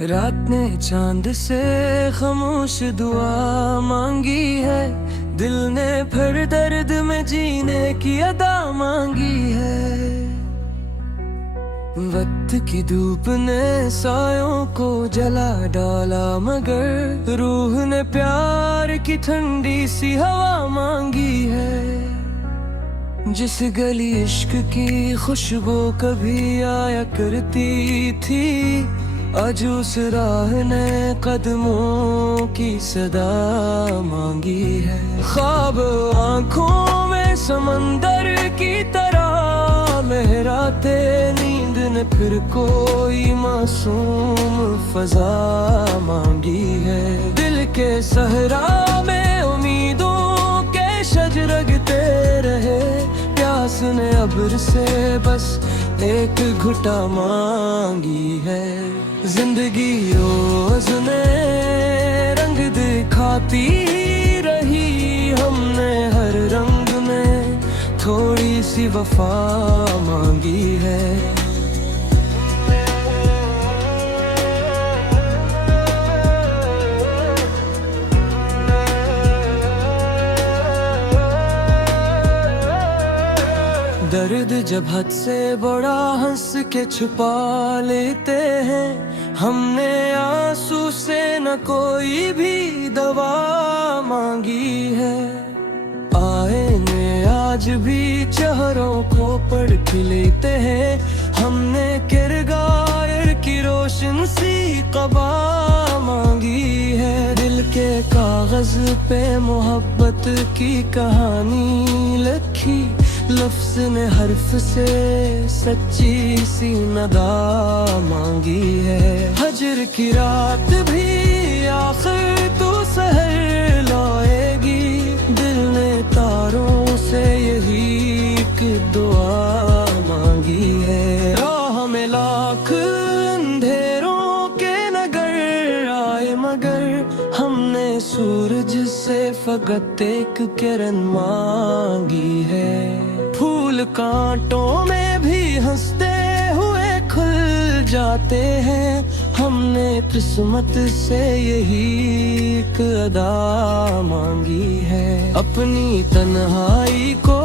रात ने चांद से खामोश दुआ मांगी है, दिल ने फिर दर्द में जीने की अदा मांगी है। वक्त की धूप ने सायों को जला डाला, मगर रूह ने प्यार की ठंडी सी हवा मांगी है। जिस गली इश्क की खुशबू कभी आया करती थी, आज उस राह ने कदमों की सदा मांगी है। ख्वाब आंखों में समंदर की तरह लहराते, नींद ने फिर कोई मासूम फजा मांगी है। दिल के सहरा में उम्मीदों के शजरगते रहे, प्यास ने अब्र से बस एक घुटा मांगी है। जिंदगी रोज ने रंग दिखाती रही, हमने हर रंग में थोड़ी सी वफा मांगी है। दर्द जब हद से बड़ा हंस के छुपा लेते हैं, हमने आंसू से न कोई भी दवा मांगी है। आईने आज भी चेहरों को पढ़ के लेते हैं, हमने किरदार की रोशन सी कबा मांगी है। दिल के कागज पे मोहब्बत की कहानी लिखी, लफ्ज ने हर्फ से सच्ची सी नदा मांगी है। हजर की रात भी आखिर तो सहर लाएगी, दिल ने तारों से यही एक दुआ मांगी है। राह में लाख अंधेरों के नगर आए, मगर हमने सूरज से फकत एक किरण मांगी है। फूल कांटों में भी हंसते हुए खुल जाते हैं, हमने किस्मत से यही एक अदा मांगी है। अपनी तन्हाई को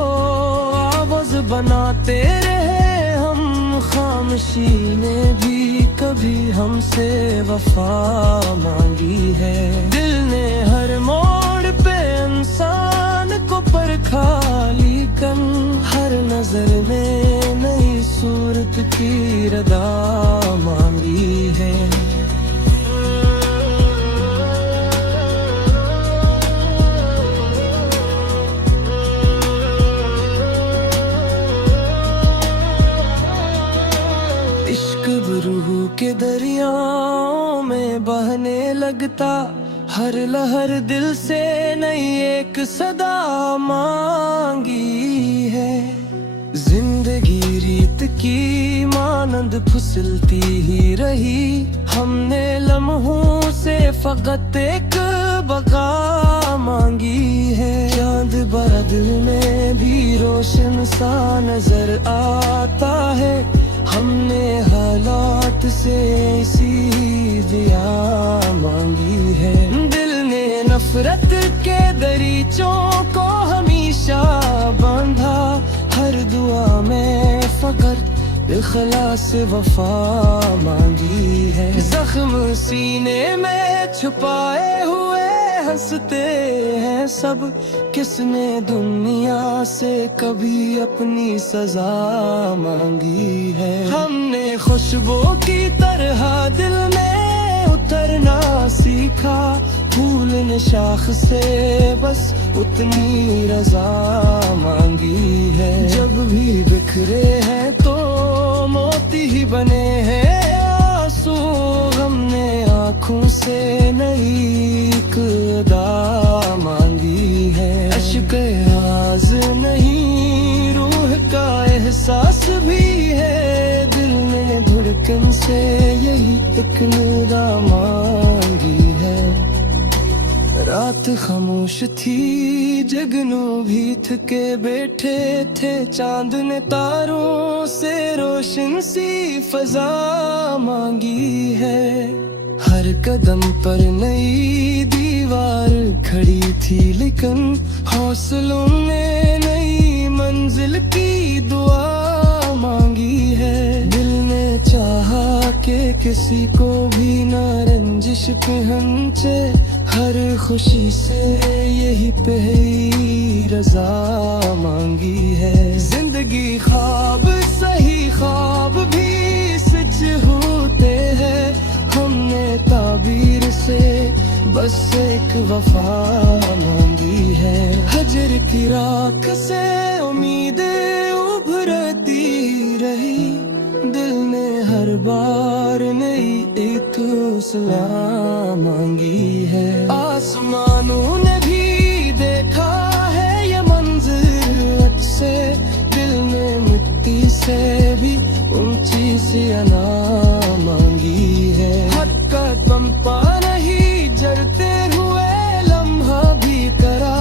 आवाज बनाते रहे हम, खामोशी ने भी कभी हमसे वफा मांगी है। दिल ने हर मोड़ पे इंसान को परखा, लेकिन हर नजर में नई सूरत की रदा मांगी है। इश्क रूह के दरियाओं में बहने लगता, हर लहर दिल से नई एक सदा मांगी है। जिंदगी रीत की मानंद फिसलती ही रही, हमने लम्हों से फकत एक बका मांगी है। चांद बादल में भी रोशन सा नजर आता है, हमने हालात से इसी दिया मांगी है। दिल ने नफरत के दरीचों को हमेशा बांधा, हर दुआ में फकत इखलास वफा मांगी है। जख्म सीने में छुपाए हुए हंसते हैं सब, किसने दुनिया से कभी अपनी सजा मांगी है। हमने खुशबू की तरह दिल में उतरना सीखा, फूल ने शाख से बस उतनी रजा मांगी है। जब भी बिखरे हैं तो मोती ही बने हैं आंसू, हमने आँखों से नई अदा मांगी है। अश्क आज़ नहीं रूह का एहसास भी है, दिल ने धड़कन से यही तक निदा मांगी है। रात खामोश थी, जगनू भी थके बैठे थे। चांद ने तारों से रोशन सी फजा मांगी है। हर कदम पर नई दीवार खड़ी थी, लेकिन हौसलों ने नई मंजिल की दुआ मांगी है। दिल ने चाहा कि किसी को भी ना रंजिश पहुंचे, हर खुशी से यही पहली रजा मांगी है। जिंदगी ख्वाब सही ख्वाब भी सच होते हैं, हमने ताबीर से बस एक वफा मांगी है। हजर की राख से उम्मीदें उभरती रही, दिल ने हर बार नई एक सलाह मांगी है। आसमानों ने भी देखा है ये मंजिल अच्छे, दिल ने मिट्टी से भी ऊंची सी अना मांगी है। हद का कंपा नहीं, जलते हुए लम्हा भी करा,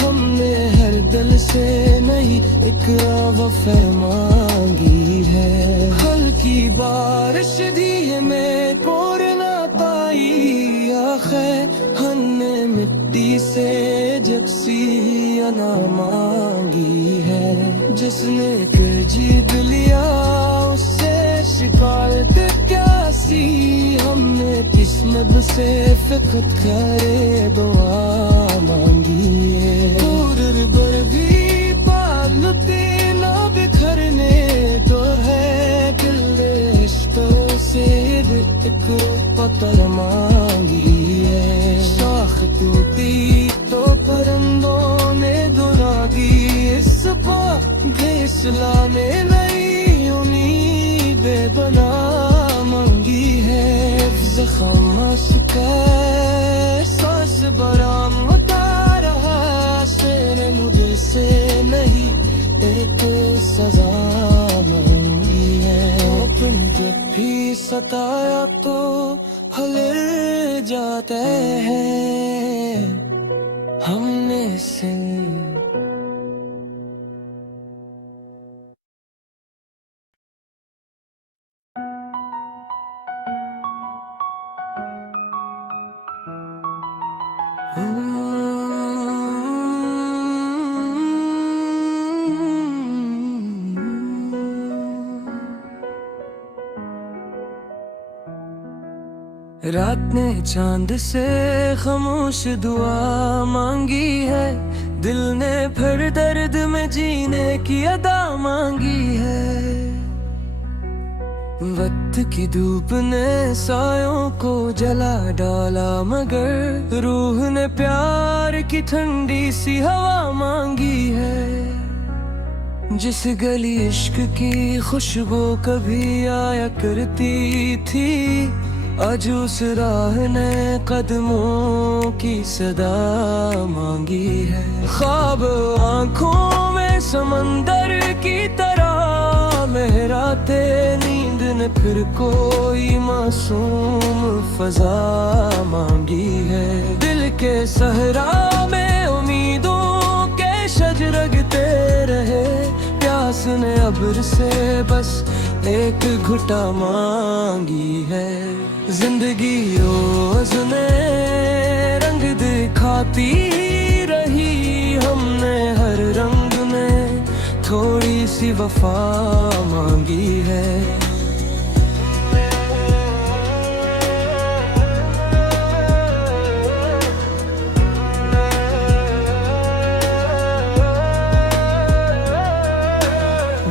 हमने हर दिल से नई इकरा वफा मांगी है। हल्की बारिश दी में कोरना पाई आखिर, हमने मिट्टी से जक्सी अना मांगी है। जिसने कर जीत लिया उससे शिकायत क्या सी, हमने किस्मत से फिक्र करे दुआ मांगी है। दूर बर भी पालते ना बिखरने तो है, गिले रिश्तों से एक पत्थर मांगी है। शाख टूटी तो परिंदों ने दुआ दी, इस पर घोंसला ने नई उम्मीदें बना मांगी है। खामोश कर सांस बराम होता रहा, शेर मुझे से नहीं एक सजा मांगी है। तुम जब भी सताया तो हल जाते हैं हमने से। रात ने चांद से खामोश दुआ मांगी है, दिल ने फिर दर्द में जीने की अदा मांगी है। वक्त की धूप ने सायों को जला डाला, मगर रूह ने प्यार की ठंडी सी हवा मांगी है। जिस गली इश्क की खुशबू कभी आया करती थी, आज उस राह ने कदमों की सदा मांगी है। ख्वाब आंखों में समंदर की तरह लहराते, नींद ने फिर कोई मासूम फजा मांगी है। दिल के सहरा में उम्मीदों के शजरगते रहे, प्यास ने अब्र से बस एक घुटा मांगी है। जिंदगी रोज ने रंग दिखाती रही, हमने हर रंग में थोड़ी सी वफा मांगी है।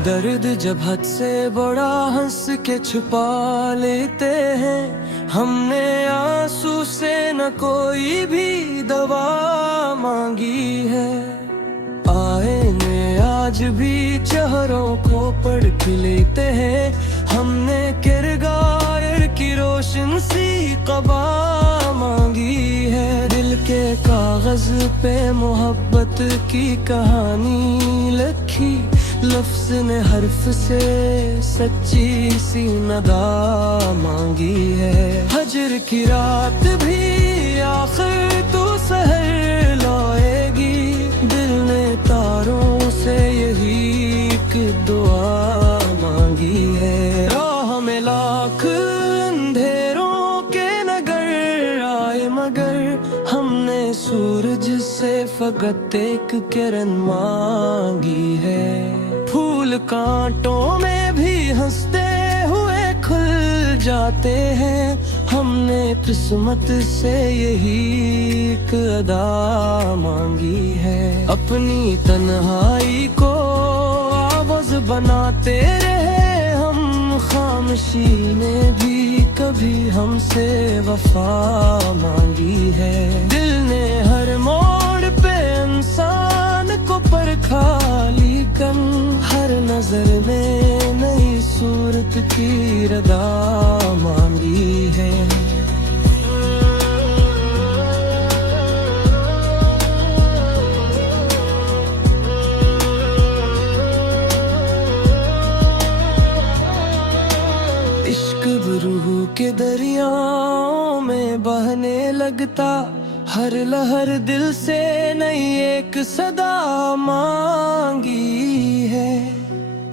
दर्द जब हद से बड़ा हंस के छुपा लेते हैं, हमने आंसू से न कोई भी दवा मांगी है। आईने आज भी चेहरों को पढ़ के लेते हैं, हमने किरदार की रोशन सी कबा मांगी है। दिल के कागज पे मोहब्बत की कहानी लिखी, लफ्ज ने हर्फ से सच्ची सी नदा मांगी है। हजर की रात भी आखिर तू सहर लाएगी। दिल ने तारों से यही एक दुआ मांगी है। राह में लाख अंधेरों के नगर आए मगर हमने सूरज से फकत एक किरण मांगी है। फूल कांटों में भी हंसते हुए खुल जाते हैं। हमने किस्मत से यही एक अदा मांगी है। अपनी तन्हाई को आवाज बनाते रहे हम, खामोशी ने भी कभी हमसे वफा मांगी है। दिल ने हर मोड़ पे इंसान को परखा, लेकिन हर नजर में नई सूरत की रदा मांगी है। इश्क रूह के दरियाओं में बहने लगता, हर लहर दिल से नई एक सदा मांगी है।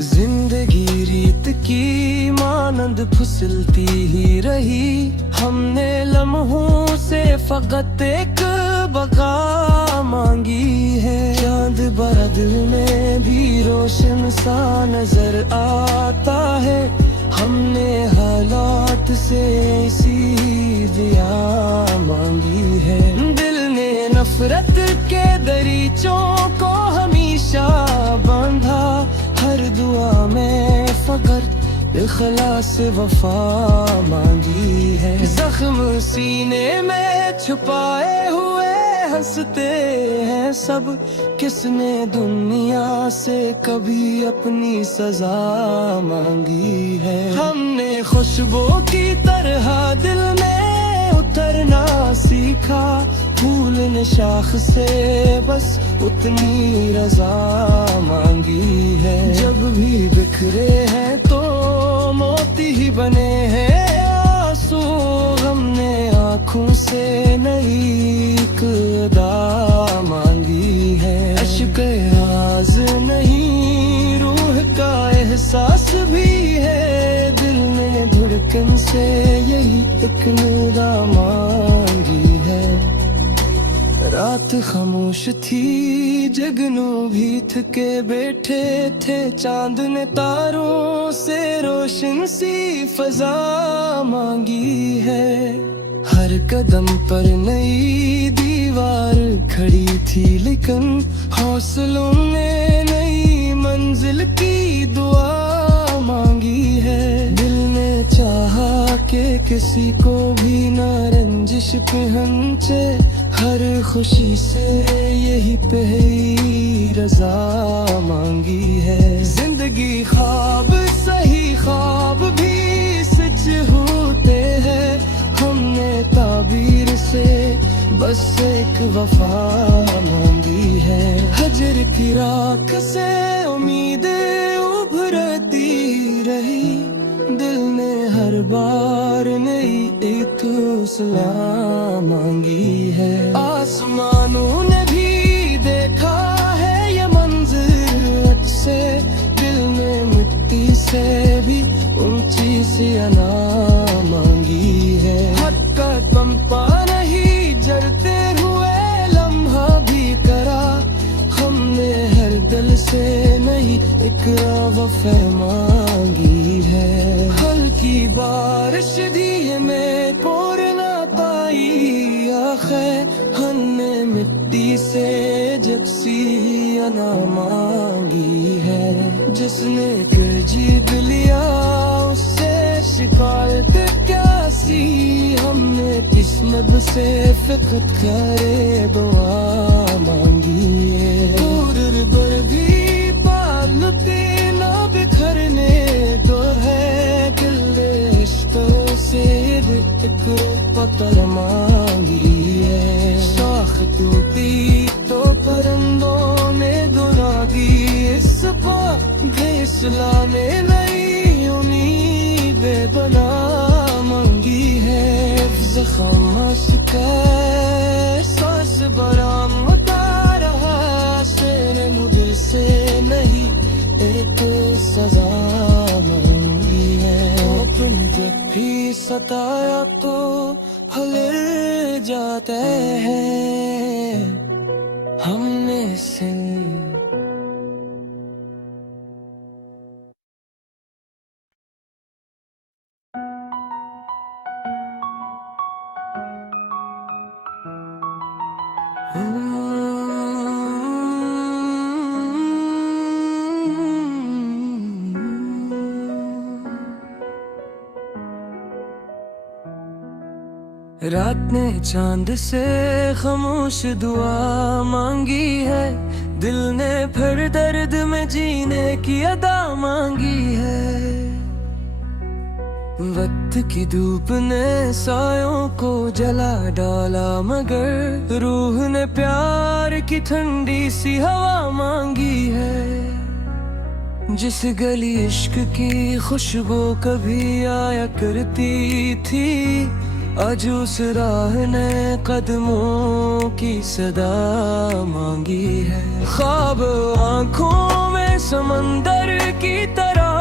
जिंदगी रीत की मानंद फिसलती ही रही, हमने लम्हों से फकत एक बका मांगी है। चांद बरद में भी रोशन सा नजर आता है, हमने हालात से ऐसी दिया मांगी है। दिल ने नफरत के दरीचों को हमेशा बांधा, हर दुआ में फकत इखलास वफा मांगी है। जख्म सीने में छुपाए हुए हंसते हैं सब, किसने दुनिया से कभी अपनी सजा मांगी है। हमने खुशबू की तरह दिल में उतरना सीखा, फूल ने शाख से बस उतनी रजा मांगी है। जब भी बिखरे हैं तो मोती ही बने हैं आंसू, हमने आँखों से नई अदा मांगी है। अश्क आज़ नहीं रूह का एहसास भी है, दिल ने धड़कन से यही एक निदा मांगी है। रात खामोश थी, जगनू भी थके बैठे थे, चांद ने तारों से रोशन सी फजा मांगी है। हर कदम पर नई दीवार खड़ी थी, लेकिन हौसलों ने नई मंजिल की दुआ मांगी है। दिल ने चाहा कि किसी को भी न रंजिश पहुंचे, हर खुशी से यही पहली रजा मांगी है। जिंदगी ख्वाब सही ख्वाब भी सच होते हैं, हमने ताबीर से बस एक वफा मांगी है। हजर की राख से उम्मीदें उभरती रही, दिल ने हर बार नई एक सलाम मांगी है। आसमानों ने भी देखा है ये मंजिल अच से, दिल ने मिट्टी से भी ऊंची सी अना मांगी है। हद का पंपा नहीं जलते हुए लम्हा भी करा, हमने हर दिल से नहीं इकरा वफा मांगी है। हल्की बारिश दिए में पोरना पाई आखे, हमने मिट्टी से जब सी अना मांगी है। जिसने कर्ज लिया उससे शिकायत क्या सी, हमने किस्मत से फिकत करे दुआ मांगी है। दूर बर भी पालते ना बिखरने तो है, गिले इश्क़ से एक पत्थर मांगी है। शाख टूटी तो परिंदों ने दुआ दी, इस घोंसला में नई उम्मीदें बना मांगी है। खामोश का सांस बराम बता रहा तेरे मुझे से नहीं एक सजा मांगी है। अपनी जब भी सताया तो हल जाते हैं हमने से। रात ने चांद से खामोश दुआ मांगी है, दिल ने फिर दर्द में जीने की अदा मांगी है। वक्त की धूप ने सायों को जला डाला मगर रूह ने प्यार की ठंडी सी हवा मांगी है। जिस गली इश्क की खुशबू कभी आया करती थी, आज उस राह ने कदमों की सदा मांगी है। ख्वाब आंखों में समंदर की तरह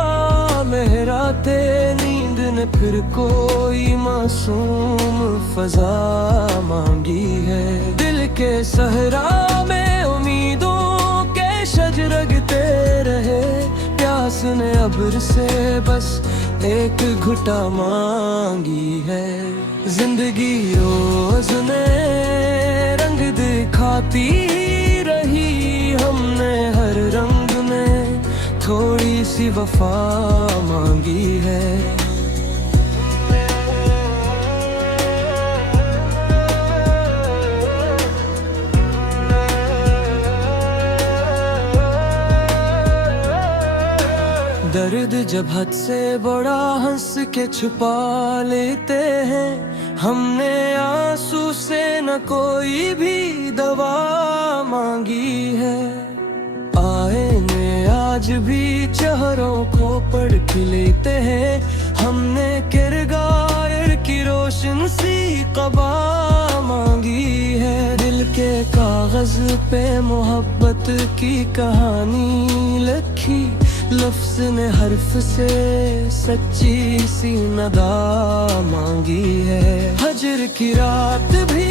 लहराते, नींद ने फिर कोई मासूम फजा मांगी है। दिल के सहरा में उम्मीदों के शजरगते रहे, प्यास ने अब्र से बस एक घुटा मांगी है। जिंदगी रोज ने रंग दिखाती रही, हमने हर रंग में थोड़ी सी वफा मांगी है। दर्द जब हद से बड़ा हंस के छुपा लेते हैं, हमने आंसू से न कोई भी दवा मांगी है। आए ने आज भी चेहरों को पढ़ लेते हैं, हमने किरदार की रोशन सी कबा मांगी है। दिल के कागज पे मोहब्बत की कहानी लिखी, लफ्ज ने हर्फ से सच्ची सी नदा मांगी है। हजर की रात भी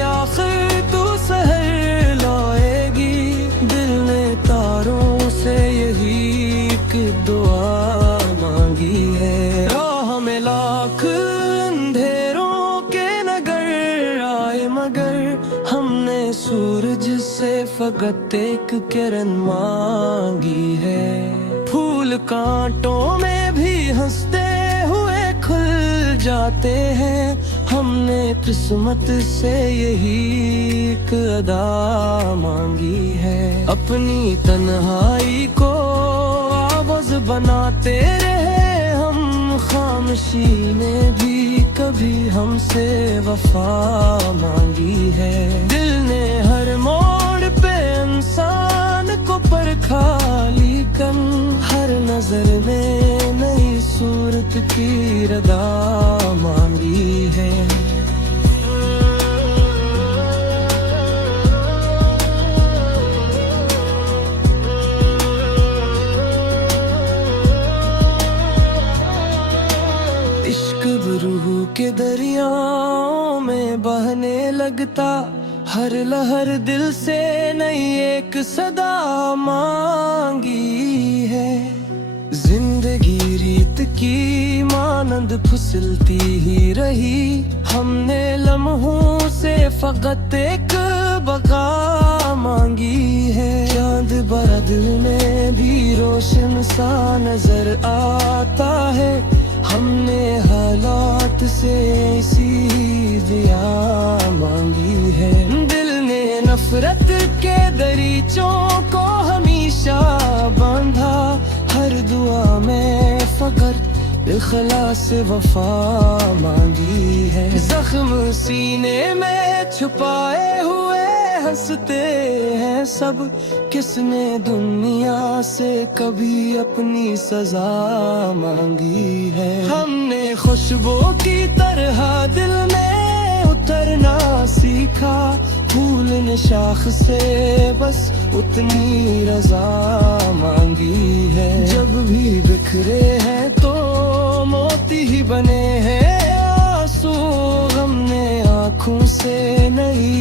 आखिर तू सहर लाएगी, दिल ने तारों से यही एक दुआ मांगी है। राह में लाख अंधेरों के नगर आए मगर हमने सूरज से फकत एक किरण मांगी है। फूल कांटों में भी हंसते हुए खुल जाते हैं, हमने किस्मत से यही एक अदा मांगी है। अपनी तन्हाई को आवाज बनाते रहे हम, खामोशी ने भी कभी हमसे वफा मांगी है। दिल ने हर मोड़ पे इंसान को परखा, लेकिन हर नजर में नई सूरत की रदा मांगी है। इश्क रूह के दरियाओं में बहने लगता, हर लहर दिल से नई एक सदा मांगी है। जिंदगी रीत की मानंद फिसलती ही रही, हमने लम्हों से फकत एक बका मांगी है। चांद बड़ा दिल में भी रोशन सा नजर आता है, हमने हालात से इसी दिया मांगी है। दिल ने नफरत के दरीचों को हमेशा बांधा, हर दुआ में फकर इखलास वफा मांगी है। जख्म सीने में छुपाए हुए हंसते हैं सब, किसने दुनिया से कभी अपनी सजा मांगी है। हमने खुशबू की तरह दिल में उतरना सीखा, फूल ने शाख से बस उतनी रजा मांगी है। जब भी बिखरे हैं तो मोती ही बने हैं आंसू, हमने आँखों से नई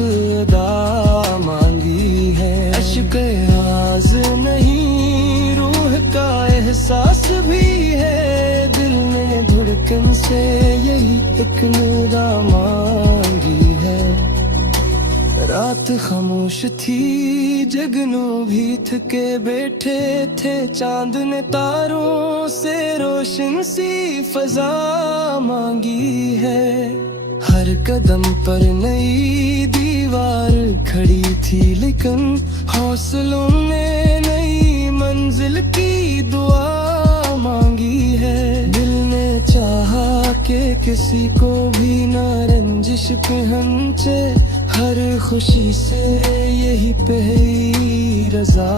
अदा मांगी है। अश्क आज़ नहीं रूह का एहसास भी है, दिल ने धड़कन से यही एक निदा मांगी है। रात खामोश थी जगनू भी थके बैठे थे, चांद ने तारों से रोशन सी फजा मांगी है। हर कदम पर नई दीवार खड़ी थी, लेकिन हौसलों में नई मंजिल की दुआ मांगी है। दिल ने चाहा कि किसी को भी ना रंजिश पहुंचे, हर खुशी से यही पहली रजा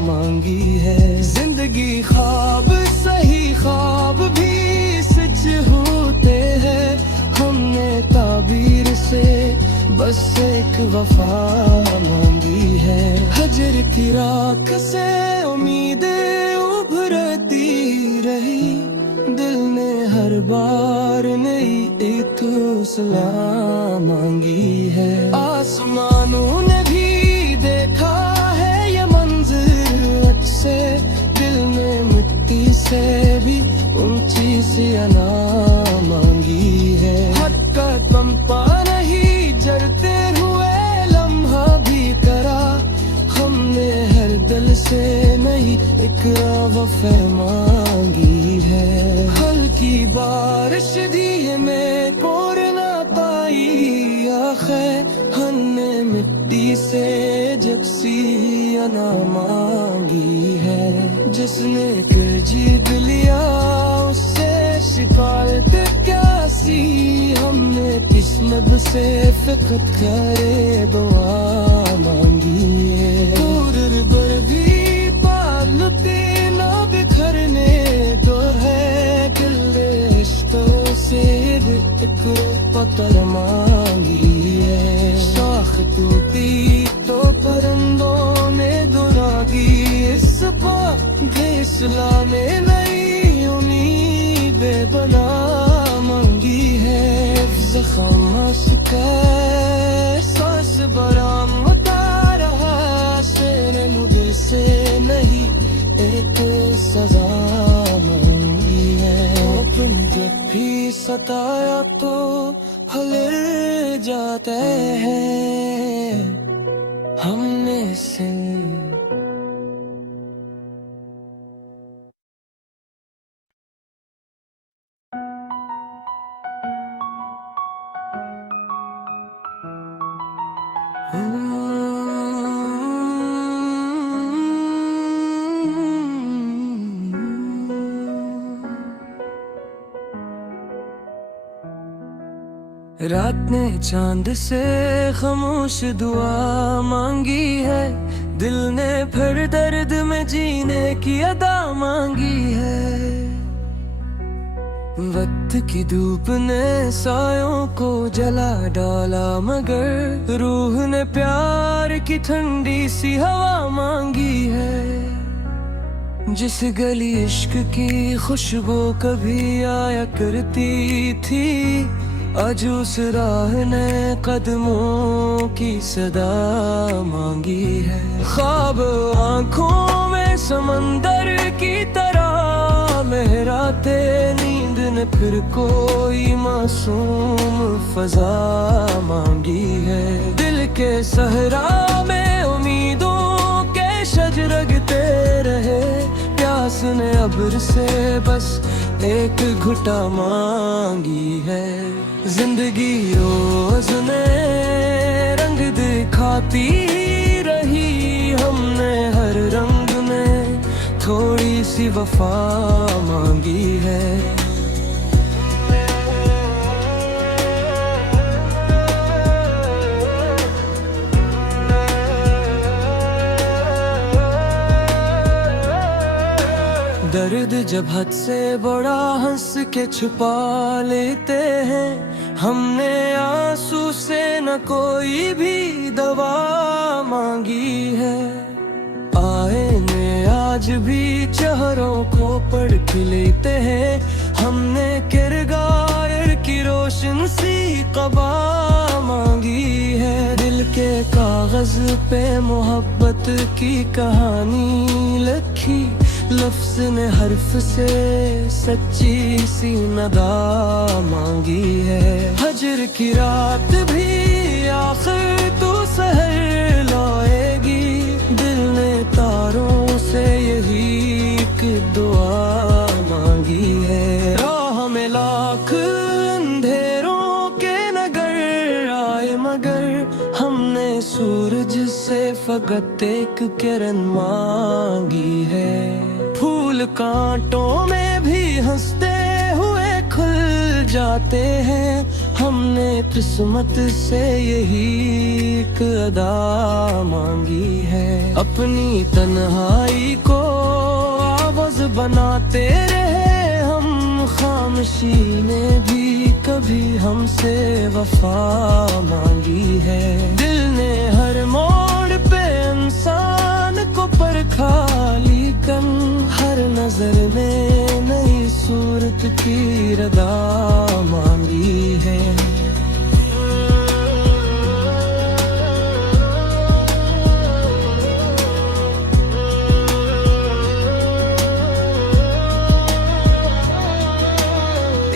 मांगी है। जिंदगी ख्वाब सही ख्वाब भी सच होते हैं, हमने ताबीर से बस एक वफा मांगी है। हजर की राख से उम्मीदें उभरती रही, दिल ने हर बार नई एक सलाम मांगी है। आसमानों ने भी देखा है ये मंज़िल अच से, दिल ने मिट्टी से भी ऊंची सी अना मांगी है। हर कदम पर नहीं जलते हुए लम्हा भी करा, हमने हर दिल से नहीं इकरा वफ़ा मांगी है। हल्की बारिश दिए में पोर ना पाई आख़िर, हमने मिट्टी से जक्सी अना मांगी है। जिसने कर जीत लिया उससे शिकायत क्या सी, हमने किस्मत से फ़कत करे दुआ मांगी है। दूर पर भी पालते ना बिखरने तो है, दिल इश्क़ से एक पत्थर मांगी है। शाख टूटी तो परिंदों ने दुआ दी, इस फैसला में नई उम्मीदें बना मांगी है। ज़ख़्म का सांस बराम होता रहा, शेर मुझे से नहीं एक सजा मांगी है। अपनी जब भी सताया तो हल जाते हैं हमने से। रात ने चांद से खामोश दुआ मांगी है, दिल ने फिर दर्द में जीने की अदा मांगी है। वक्त की धूप ने सायों को जला डाला, मगर रूह ने प्यार की ठंडी सी हवा मांगी है। जिस गली इश्क की खुशबू कभी आया करती थी, आज उस राह ने कदमों की सदा मांगी है। ख्वाब आँखों में समंदर की तरह लहराते, नींद ने फिर कोई मासूम फजा मांगी है। दिल के सहरा में उम्मीदों के शजरगते रहे, प्यास ने अब्र से बस एक घुटा मांगी है। जिंदगी रोज ने रंग दिखाती रही, हमने हर रंग में थोड़ी सी वफा मांगी है। दर्द जब जब हद से बड़ा हंस के छुपा लेते हैं, हमने आंसू से न कोई भी दवा मांगी है। आईने आज भी चेहरों को पढ़ के लेते हैं, हमने किरदार की रोशन सी कबा मांगी है। दिल के कागज पे मोहब्बत की कहानी लिखी, लफ्ज ने हर्फ से सच्ची सी नदा मांगी है। हजर की रात भी आखिर तो सहर लाएगी, दिल ने तारों से यही एक दुआ मांगी है। राह में लाख अंधेरों के नगर आए, मगर हमने सूरज से फकत एक किरण मांगी है। फूल कांटों में भी हंसते हुए खुल जाते हैं, हमने किस्मत से यही एक अदा मांगी है। अपनी तन्हाई को आवाज बनाते रहे हम, खामोशी ने भी कभी हमसे वफा मांगी है। दिल ने हर मोड़ पे इंसान को परखा, लेकिन हर नजर में नई सूरत की रदा मांगी है।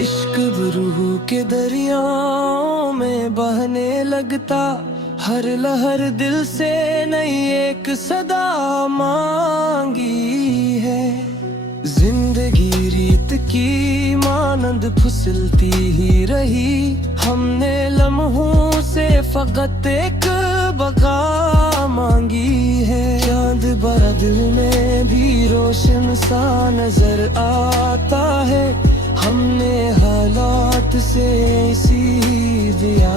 इश्क रूह के दरियाओं में बहने लगता, हर लहर दिल से नई एक सदा मांगी है। जिंदगी रीत की मानंद फिसलती ही रही, हमने लम्हों से फकत एक बका मांगी है। चांद बड़ा दिल में भी रोशन सा नजर आता है, हमने हालात से इसी दिया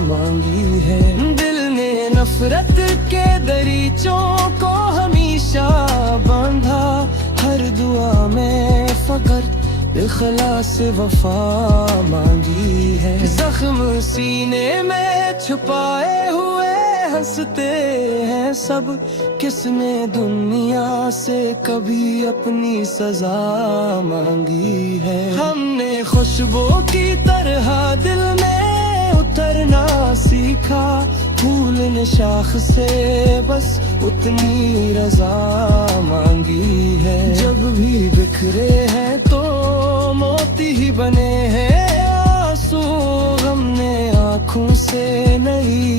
मांगी है। दिल ने नफरत के दरीचों को हमेशा बांधा, हर दुआ में फकर इखलास वफा मांगी है। जख्म सीने में छुपाए हुए हंसते हैं सब, किसने दुनिया से कभी अपनी सजा मांगी है। हमने खुशबू की तरह दिल में उतरना सीखा, फूल ने शाख से बस उतनी रजा मांगी है। जब भी बिखरे हैं तो मोती ही बने हैं आंसू, हमने आँखों से नई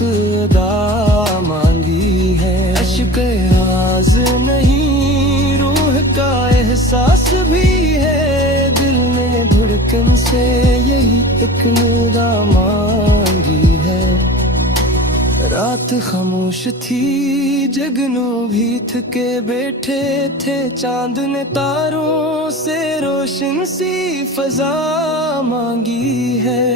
अदा मांगी है। अश्क आज़ नहीं रूह का एहसास भी है, दिल ने धड़कन से यही एक निदा मांगी है। रात खामोश थी, जगनू भी थके बैठे थे, चांद ने तारों से रोशन सी फजा मांगी है।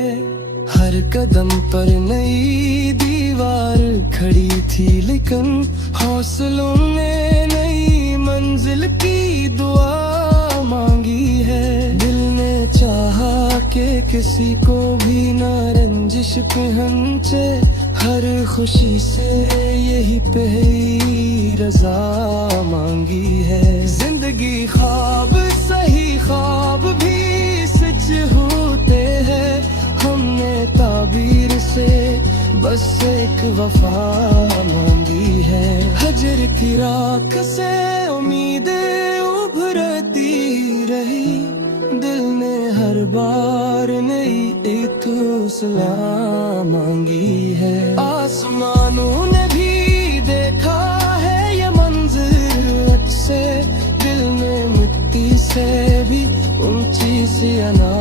हर कदम पर नई दीवार खड़ी थी, लेकिन हौसलों में नई मंजिल की दुआ मांगी है। दिल ने चाहा कि किसी को भी न रंजिश पहुंचे, हर खुशी से यही पहली रजा मांगी है। जिंदगी ख्वाब सही ख्वाब भी सच होते हैं, हमने ताबीर से बस एक वफा मांगी है। हजर की राख से उम्मीदें उभरती रही, दिल ने हर बार नई एक सलाम मांगी है। आसमानों ने भी देखा है ये मंजिल अच्छे, दिल ने मिट्टी से भी ऊंची सी अना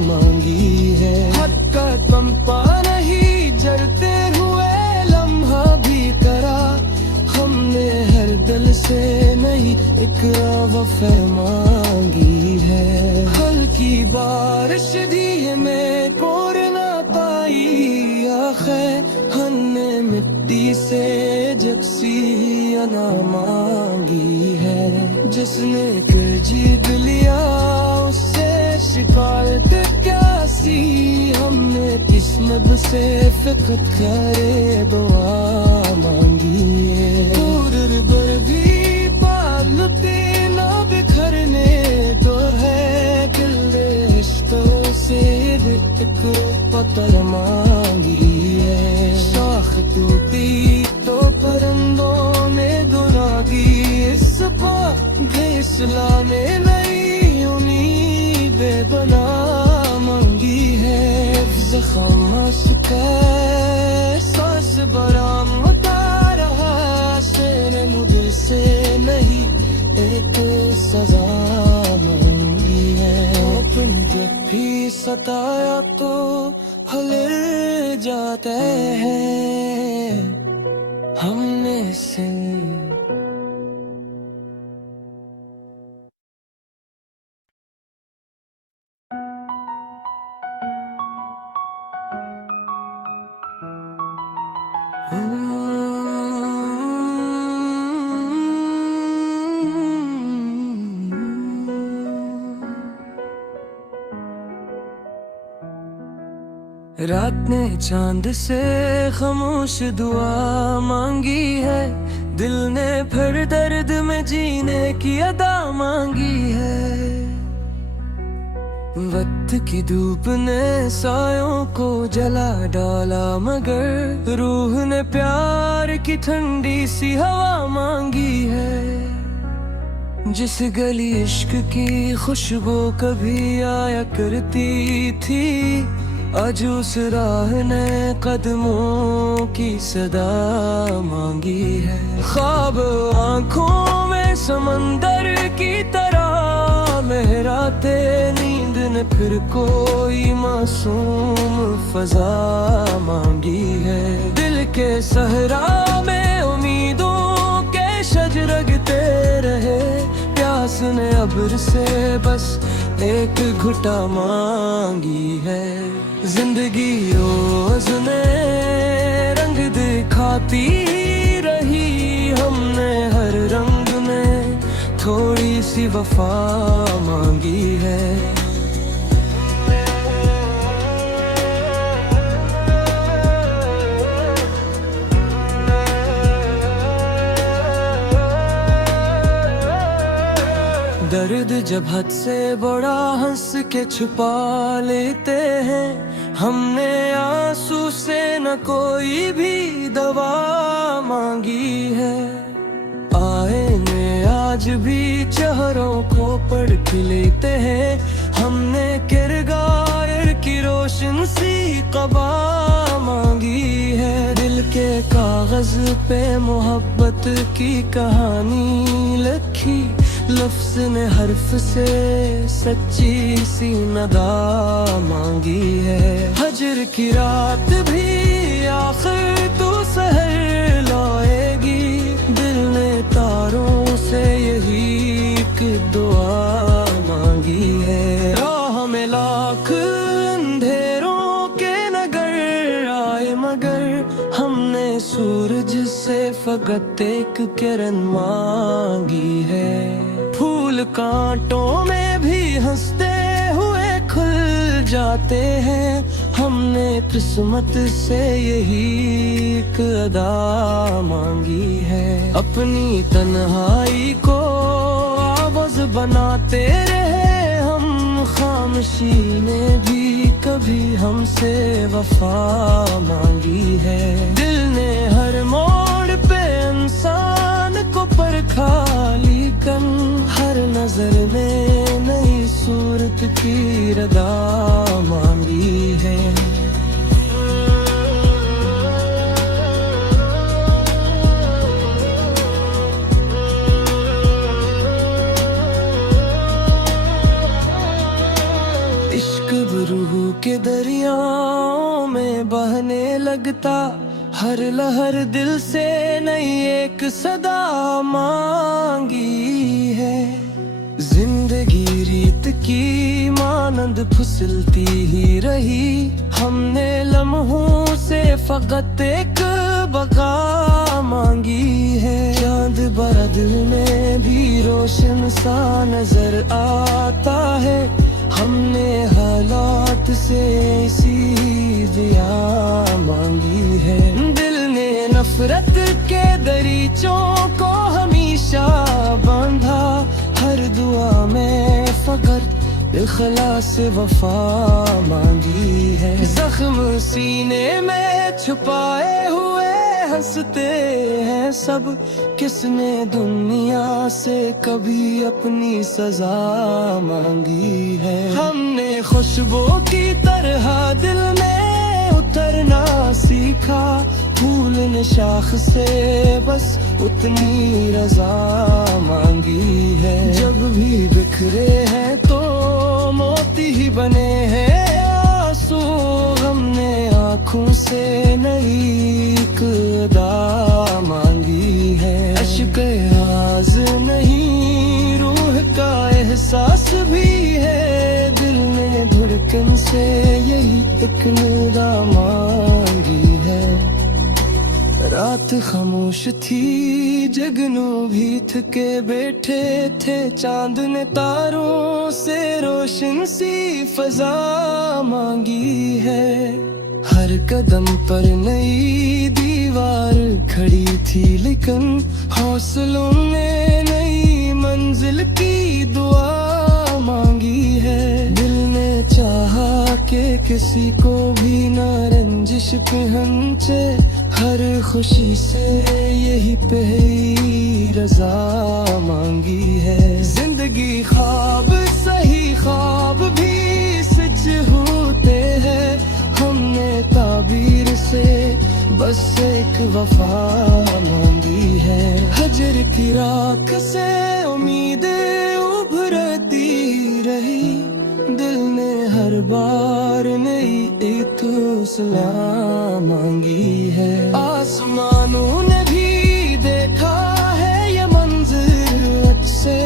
मांगी है। हद का पंपा नहीं जलते हुए लम्हा भी करा, हमने हर दिल से नई एक वफा मांगी है। हल्की बारिश दी में कोर ना पाई आखिर, हमने मिट्टी से जगसी अना मांगी है। जिसने कर जीत लिया उससे शिकायत क्या सी, हमने किस्मत से फिकत करे दुआ मांगी है। दूर पर भी पालते ना बिखरने तो है दिल रिश्तों से एक पत्थर मांगी है। शाख टूटी तो परिंदों ने दुनागी, इस फैसला ने नई उम्मीदें बना मांगी है। खामोश का सांस बराम होता रहा, शेर मुझे से नहीं एक सजा मांगी है। अपनी जब भी सताया तो हले जाते हैं हमने से। रात ने चांद से खामोश दुआ मांगी है, दिल ने फिर दर्द में जीने की अदा मांगी है। वक्त की धूप ने सायों को जला डाला, मगर रूह ने प्यार की ठंडी सी हवा मांगी है। जिस गली इश्क की खुशबू कभी आया करती थी, आज उस राह ने कदमों की सदा मांगी है। ख्वाब आंखों में समंदर की तरह लहराते, नींद ने फिर कोई मासूम फजा मांगी है। दिल के सहरा में उम्मीदों के शजरगते रहे, प्यास ने अब्र से बस एक घुटा मांगी है। जिंदगी रोज ने रंग दिखाती रही, हमने हर रंग में थोड़ी सी वफा मांगी है। दर्द जब हद से बड़ा हंस के छुपा लेते हैं, हमने आंसू से न कोई भी दवा मांगी है। आईने आज भी चेहरों को पढ़ के लेते हैं, हमने किरदार की रोशन सी कबा मांगी है। दिल के कागज पे मोहब्बत की कहानी लिखी, लफ्ज ने हर्फ से सच्ची सी नदा मांगी है। हजर की रात भी आखिर तो सहर लाएगी, दिल ने तारों से यही एक दुआ मांगी है। राह में लाख अंधेरों के नगर आए, मगर हमने सूरज से फकत एक किरण मांगी है। फूल कांटों में भी हंसते हुए खुल जाते हैं, हमने किस्मत से यही एक अदा मांगी है। अपनी तन्हाई को आवाज बनाते रहे हम, खामोशी ने भी कभी हमसे वफा मांगी है। दिल ने हर मोड़ पे इंसान को परखा, लेकिन हर नजर में नई सूरत की रदा मांगी है। इश्क रूह के दरियाओं में बहने लगता, हर लहर दिल से नई एक सदा मांगी है। जिंदगी रीत की मानंद फिसलती ही रही, हमने लम्हों से फकत एक बका मांगी है। चांद हमारा दिल में भी रोशन सा नजर आता है। हमने हालात से इसी दिया मांगी है। दिल ने नफरत के दरीचों को हमेशा बांधा, हर दुआ में फकर इखलास वफा मांगी है। जख्म सीने में छुपाए हुए हंसते हैं सब, किसने दुनिया से कभी अपनी सजा मांगी है। हमने खुशबू की तरह दिल में उतरना सीखा, फूल ने शाख से बस उतनी रजा मांगी है। जब भी बिखरे हैं तो मोती ही बने हैं आंसू, हमने आँखों से नई अदा मांगी है। अश्क आज़ नहीं रूह का एहसास भी है, दिल ने धड़कन से यही एक निदा मांगी है। रात खामोश थी, जगनू भी थके बैठे थे, चांद ने तारों से रोशन सी फजा मांगी है। हर कदम पर नई दीवार खड़ी थी, लेकिन हौसलों ने नई मंजिल की दुआ मांगी है। दिल ने चाहा कि किसी को भी न रंजिश पहुंचे, हर खुशी से यही पहली रजा मांगी है। जिंदगी ख्वाब सही ख्वाब भी सच होते हैं, हमने ताबीर से बस एक वफा मांगी है। हजर की राख से उम्मीदें उभरती रही, दिल ने हर बार नई एक सलाह मांगी है। आसमानों ने भी देखा है ये मंजिल अच्छे,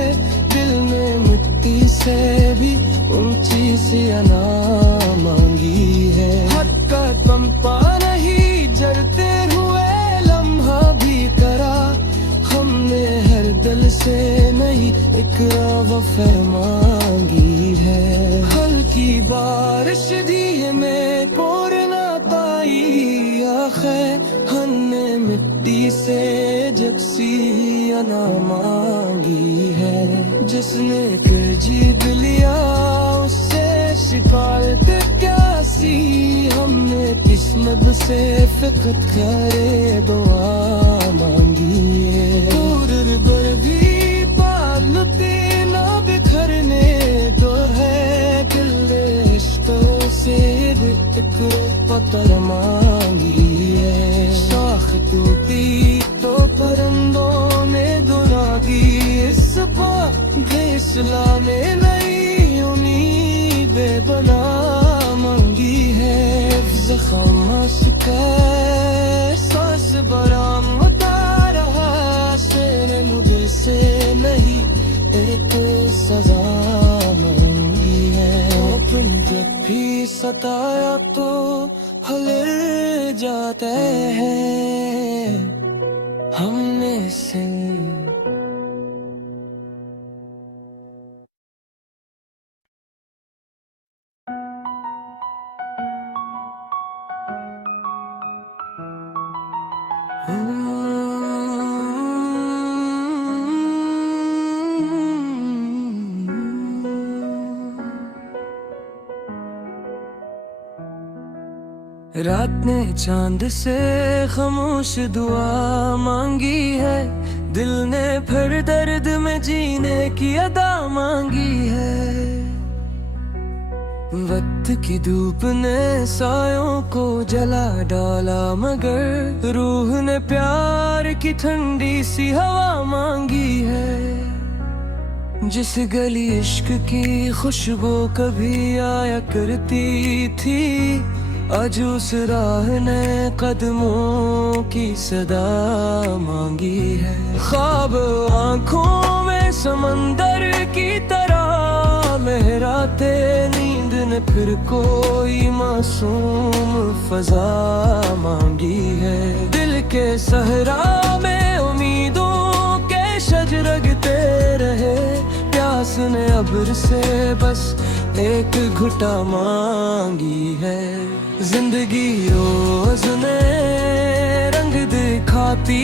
दिल ने मिट्टी से भी ऊंची सी अना मांगी है। हद का कंपा नहीं जलते हुए लम्हा भी करा, हमने हर दिल से नई इकरा वफा मांगी है। हल्की बारिश दी में पोरना पाई आखे, हमने मिट्टी से जबसी अना मांगी है। जिसने कर्ज लिया उससे शिकायत क्या सी, हमने किस्मत से फिक्र करे दुआ मांगी है। दूर बर भी पालते ना बिखरने तो है, दिल रिश्तों से एक पत्थर मांगी है। शाख टूटी तो परिंदों ने दुआ दी, इस फैसला में नई उम्मीद बना मांगी है। खामोश का सांस बरामदा रहा, शेर मुझे से नहीं एक सजा मांगी है। अपनी जब भी सताया तो हल जाते हैं हमने से। रात ने चांद से खामोश दुआ मांगी है, दिल ने फिर दर्द में जीने की अदा मांगी है। वक्त की धूप ने सायों को जला डाला, मगर रूह ने प्यार की ठंडी सी हवा मांगी है। जिस गली इश्क की खुशबू कभी आया करती थी, आज उस राह ने कदमों की सदा मांगी है। ख्वाब आंखों में समंदर की तरह लहराते, नींद ने फिर कोई मासूम फजा मांगी है। दिल के सहरा में उम्मीदों के रोज रगते रहे। प्यास ने अब्र से बस एक घुटा मांगी है। जिंदगी रोज ने रंग दिखाती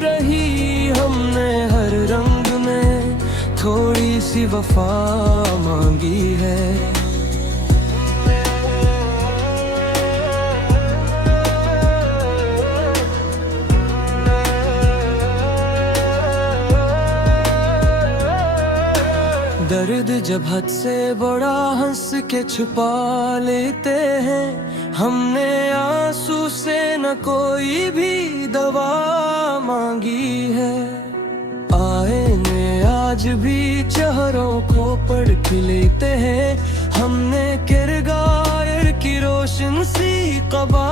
रही, हमने हर रंग में थोड़ी सी वफा मांगी है। दर्द जब हद से बड़ा हंस के छुपा लेते हैं, हमने आंसू से न कोई भी दवा मांगी है। आए ने आज भी चेहरों को पढ़ के लेते हैं, हमने किरदार की रोशन सी कबा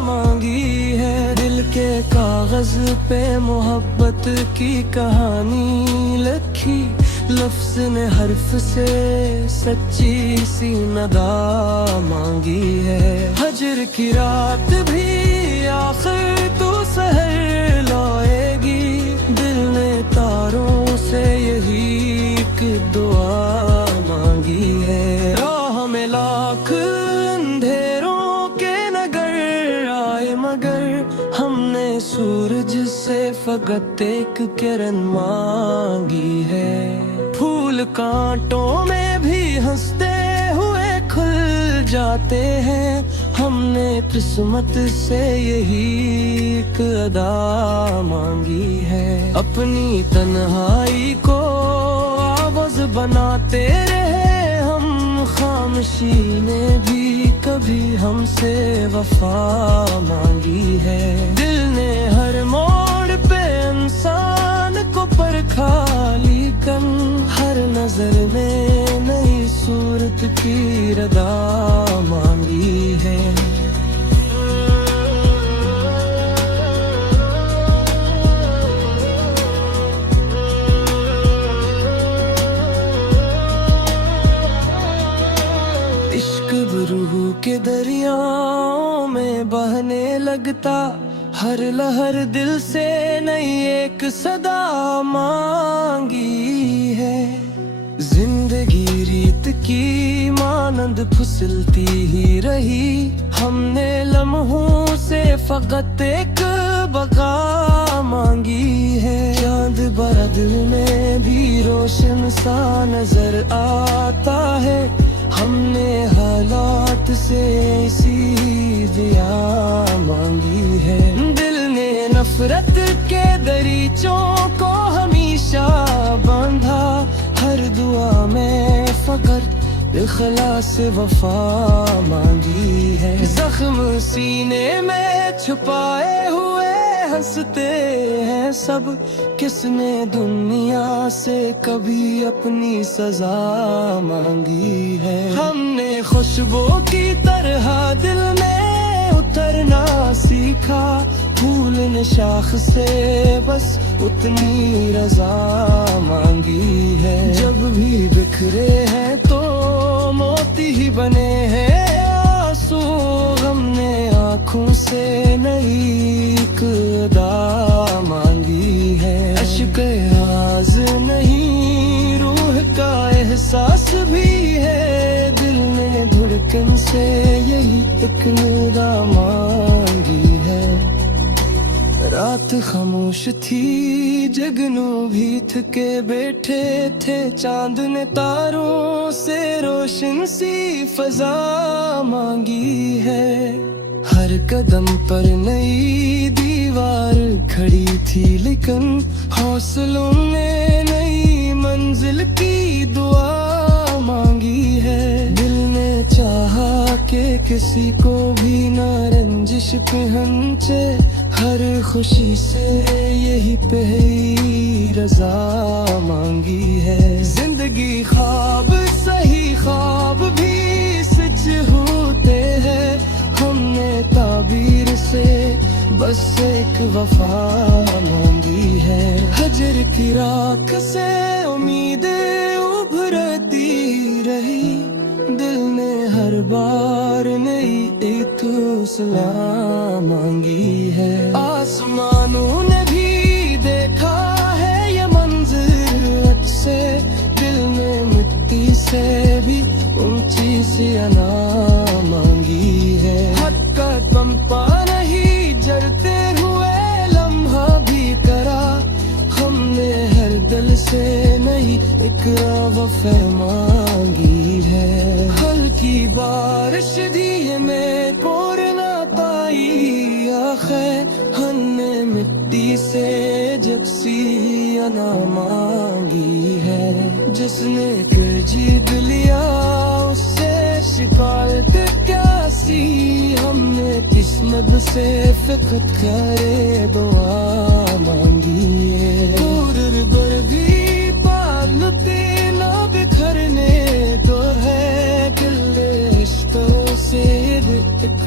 मांगी है। दिल के कागज पे मोहब्बत की कहानी लिखी, लफ्ज ने हर्फ से सच्ची सी नदा मांगी है। हजर की रात भी आखिर तो सहर लाएगी, दिल ने तारों से यही एक दुआ मांगी है। राह में लाख अंधेरों के नगर आए, मगर हमने सूरज से फकत एक किरण मांगी है। फूल कांटों में भी हंसते हुए खुल जाते हैं, हमने किस्मत से यही एक अदा मांगी है। अपनी तन्हाई को आवाज बनाते रहे हम, खामोशी ने भी कभी हमसे वफा मांगी है। दिल ने हर मोड़ पे इंसान को परखा, लेकिन हर नजर में नई सूरत की रदा मांगी है। इश्क रूह के दरियाओं में बहने लगता, हर लहर दिल से नई एक सदा मांगी है। जिंदगी रीत की मानंद फिसलती ही रही, हमने लम्हों से फकत एक बका मांगी है। चांद बरद में भी रोशन सा नजर आता है, हमने हालात से ऐसी दिया मांगी है। दिल ने नफरत के दरीचों को हमेशा बांधा, हर दुआ में फकत इखलास वफा मांगी है। जख्म सीने में छुपाए हुए हंसते हैं सब, किसने दुनिया से कभी अपनी सजा मांगी है। हमने खुशबू की तरह दिल में उतरना सीखा, फूल ने शाख से बस उतनी रजा मांगी है। जब भी बिखरे हैं तो मोती ही बने हैं आंसू, हमने आँखों से नई अदा मांगी है। अश्क आज़ नहीं रूह का एहसास भी है, दिल ने धड़कन से यही तक निदा मांगी है। रात खामोश थी, जगनू भी थके बैठे थे, चांद ने तारों से रोशन सी फजा मांगी है। हर कदम पर नई दीवार खड़ी थी, लेकिन हौसलों में नई मंजिल की दुआ मांगी है। दिल ने चाहा कि किसी को भी न रंजिश पहुंचे, हर खुशी से यही पहली रजा मांगी है। जिंदगी ख्वाब सही ख्वाब भी सच होते हैं, हमने ताबीर से बस एक वफा मांगी है। हजर की राख से उम्मीदें उभरती रही, दिल ने हर बार नई एक सलाम मांगी है। आसमानों ने भी देखा है ये मन भी ऊंची सी अना मांगी है। हद का पंपा नहीं जलते हुए लम्हा भी करा हमने, हर दिल से नहीं इकरा वफा मांगी है। हल्की बारिश दी में कोरना पाई आखिर हमने मिट्टी से जक्सी अना मांगी है। जिसने कर जीत लिया उससे शिकायत क्या सी, हमने किस्मत से फिकत करे दुआ मांगी है। दूर बर भी पालते ना बिखरने तो है गिले इश्कों से एक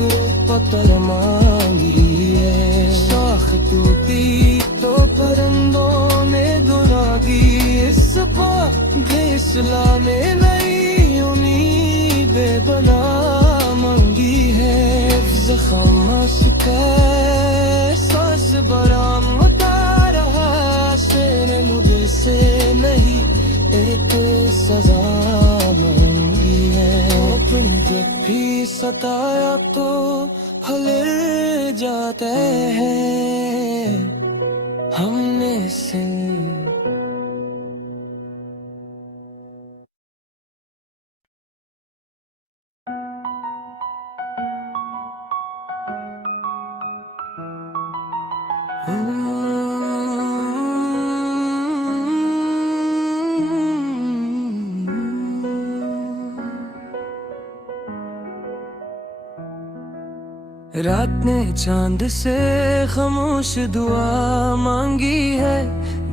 पतर मांगी है। शाख टूटी तो परिंदों ने दुआ दी, इस घोंसला में नई उम्मीदें बना मांगी है। खामोश कर सांस बराम उतार रहा शेर मुझे से नहीं एक सजा मांगी है। अपन जब भी सताया तो हल जाते हैं हमने से। रात ने चांद से खामोश दुआ मांगी है,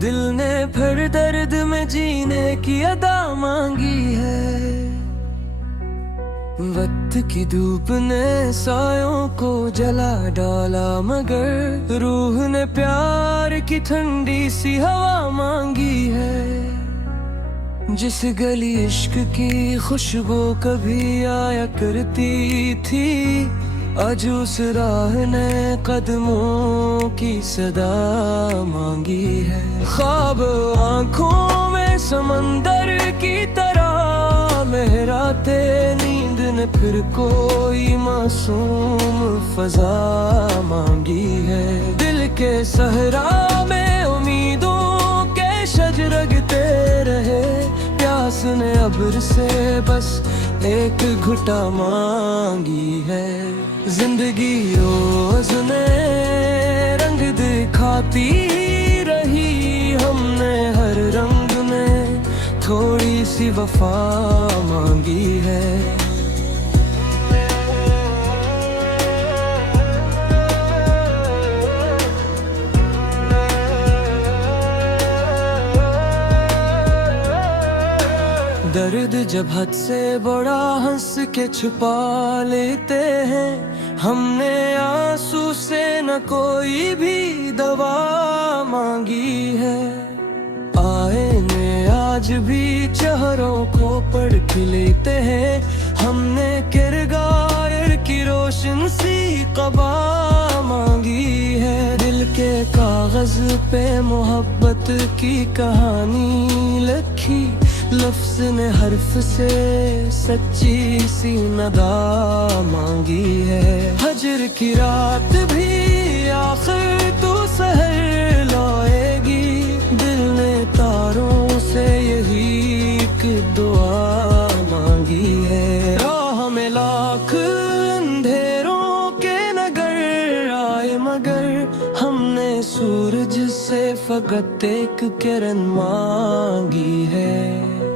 दिल ने फिर दर्द में जीने की अदा मांगी है। वक्त की धूप ने सायों को जला डाला मगर रूह ने प्यार की ठंडी सी हवा मांगी है। जिस गली इश्क की खुशबू कभी आया करती थी, आज उस राह ने कदमों की सदा मांगी है। ख्वाब आंखों में समंदर की तरह लहराते, नींद ने फिर कोई मासूम फजा मांगी है। दिल के सहरा में उम्मीदों के शजरगते रहे, प्यास ने अब्र से बस एक घुटा मांगी है। जिंदगी रोज ने रंग दिखाती रही, हमने हर रंग में थोड़ी सी वफा मांगी है। दर्द जब हद से बड़ा हंस के छुपा लेते हैं, हमने आंसू से न कोई भी दवा मांगी है। आए ने आज भी चेहरों को पढ़ लेते हैं, हमने किरदार की रोशन सी कबा मांगी है। दिल के कागज पे मोहब्बत की कहानी लिखी, लफ्ज ने हर्फ से सच्ची सी नदा मांगी है। हजर की रात भी आखिर तू सहर लाएगी, दिल ने तारों से यही एक दुआ मांगी है। राह में लाख अंधेरों के नगर आए मगर हमने सूरज से फकत एक किरण मांगी है।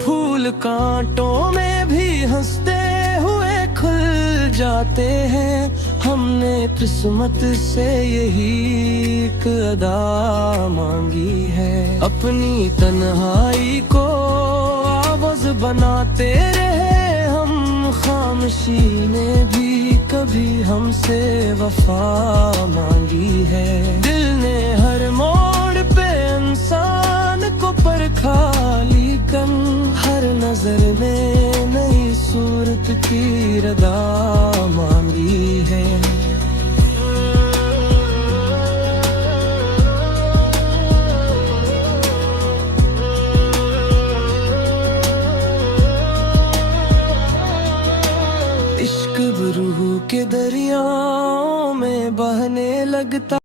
फूल कांटों में भी हंसते हुए खुल जाते हैं, हमने किस्मत से यही एक अदा मांगी है। अपनी तन्हाई को आवाज बनाते रहे हम, खामोशी ने भी कभी हमसे वफा मांगी है। दिल ने हर मोड़ पे इंसान को परखा, लेकिन हर नजर में नई सूरत की रदा मांगी है। इश्क रूह के दरियाओं में बहने लगता